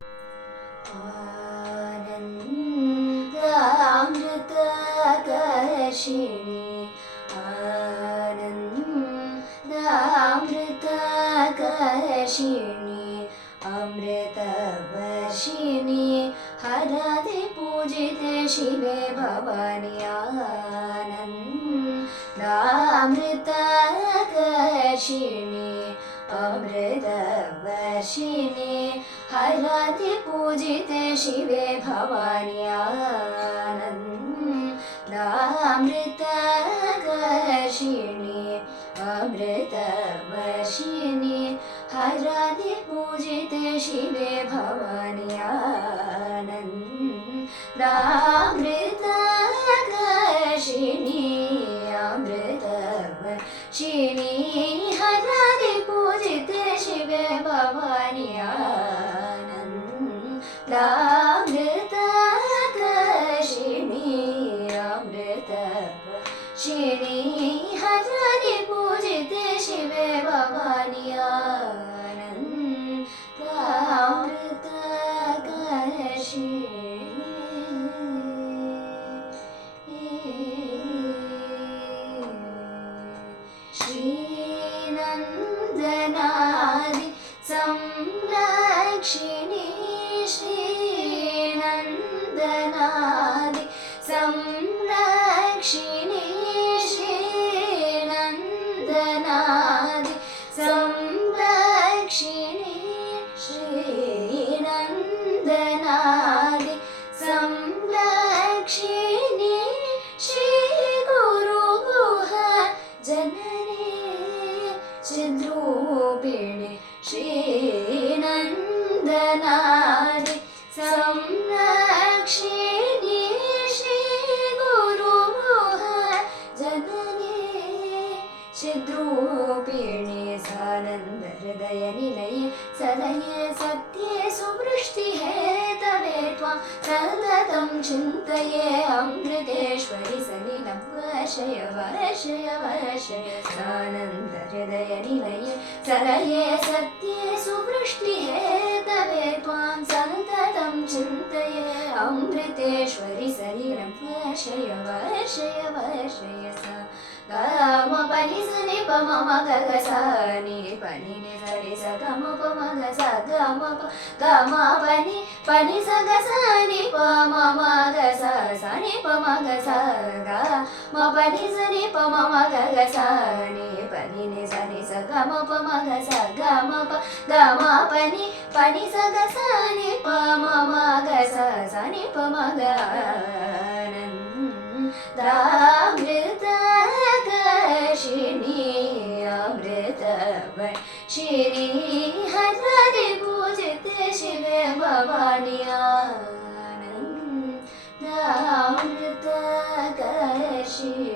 आनन्दामृतकर्षिणि आनन्दामृतकर्षिणि अमृतवर्षिणि हरति पूजिते शिवे भवानि आनन्दामृतकर्षिणि अमृतवर्षिणि हरति पूजिते शिवे भवानि आनन्दामृतकर्षिणि अमृतवर्षिणि हरति पूजिते शिवे भवानि आनन्दामृतकर्षिणि अमृतवर्षिणि हरति पूजिते शिवे भवानि आनन्दामृतकर्षिणि अमृतवर्षिणि हरति पूजिते शिवे भवानि श्रीनन्दनादि संरक्षिणि श्रीनन्दनादि संरक्षिणि श्रीनन्दनादि संरक्षिणि श्रीनन्दनादि संरक्षिणि श्रीगुरुगुह जननी चिद्रूपिणि श्रीनन्दनादि संरक्षिणि श्रीगुरुगुह जननी चिद्रूपिणि सानन्दहृदयनिलये सदये सत्ये सुवृष्टिहेतवे त्वां सततं चिन्तये अमृतेश्वरि सलिलं वर्षय वर्षय वर्षय सानन्दहृदयनिलये सदये सत्ये सुवृष्टिहेतवे त्वां सततं चिन्तये अमृतेश्वरि सलिलं वर्षय वर्षय वर्षय सा गम पनि सनि प मम ग ग सा नि पनि नि स रि स ग म प म ग सा ग म प ग म पनि स ग सा नि प म म ग सा सा नि प म ग सा ग म पनि स नि प म म ग ग सा नि पनि नि स नि स ग म प म ग सा ग म पनि स ग सा नि प म म ग सा सा नि प म ग आनन्दामृतकर्षिणि अमृतवर्षिणि हरति पूजिते शिवे भवानि आनन्दामृतकर्षिणि।